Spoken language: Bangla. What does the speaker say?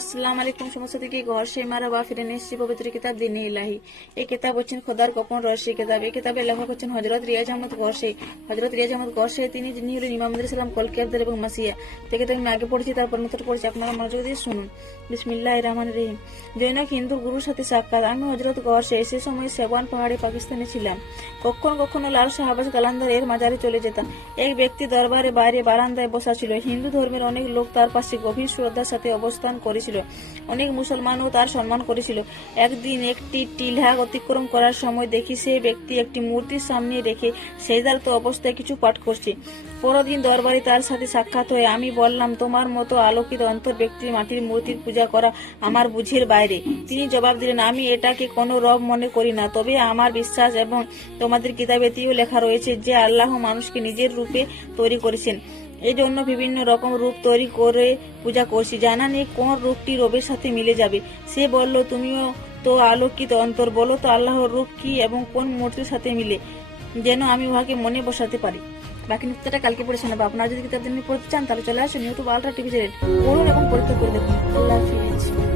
আসসালামু আলাইকুম। সমস্ত থেকে ঘর সেই মারা বা ফিরে এসেছি পবিত্র কিতাব দিনে ইলাহি। এই কিতাব হচ্ছেন খোদার গোপন রহস্যের কিতাব। এই কিতাবের লেখক হচ্ছেন হযরত রিয়াজ আহমদ গরসে। হযরত রিয়াজ আহমদ গরসে যিনি হলেন ইমাম সালাম কলকি আব্দুল এবং মাসিয়া। থেকে আমি আগে পড়েছি, তারপর নতুন পড়েছি, আপনারা মনোযোগ দিয়ে শুনুন। বিসমিল্লাহির রহমানির রহিম। জৈনক হিন্দু গুরুর সাথে সাক্ষাৎ। আমি হযরত গরসে সে সময় সেবান পাহাড়ে পাকিস্তানে ছিলাম। কখনো কখনো লাল শাহবাজ কালান্দার এর মাজারে চলে যেতাম। এক ব্যক্তি দরবারে বাইরে বারান্দায় বসা ছিল। হিন্দু ধর্মের অনেক লোক তার পাশে গভীর শ্রদ্ধার সাথে অবস্থান করেছিল। অনেক মুসলমানও তার সম্মান করেছিল। একদিন একটি টিলা অতিক্রম করার সময় দেখি সেই ব্যক্তি একটি মূর্তির সামনে রেখে সেজদারত অবস্থায় কিছু পাঠ করছে। পরদিন দরবারে তার সাথে সাক্ষাৎ হয়ে আমি বললাম, তোমার মতো আলোকিত অন্তর ব্যক্তির মাটির মূর্তির পূজা করা আমার বুঝের বাইরে। তিনি জবাব দিলেন, আমি এটাকে কোনো রব মনে করি না, তবে আমার বিশ্বাস এবং তোমাদের কিতাবেতেও লেখা রয়েছে যে আল্লাহ মানুষকে নিজের রূপে তৈরি করেছেন। এই জন্য বিভিন্ন রকম রূপ তৈরি করে পূজা করছি, জানা নেই কোন রূপটি রবের সাথে মিলে যাবে। সে বলল, তুমিও তো আলোকিত অন্তর, বলো তো আল্লাহর রূপ কি এবং কোন মূর্তির সাথে মিলে, যেন আমি উহাকে মনে বসাতে পারি। বাকি নৃত্যটা কালকে পড়ে শোনাবো। আপনারা যদি কিতাব দিন পড়তে চান তাহলে চলে আসুন ইউটিউব আলট্রা টিভি চ্যানেল, পড়ুন এবং পরীক্ষা করে দেখুন। আল্লাহ হাফেজ।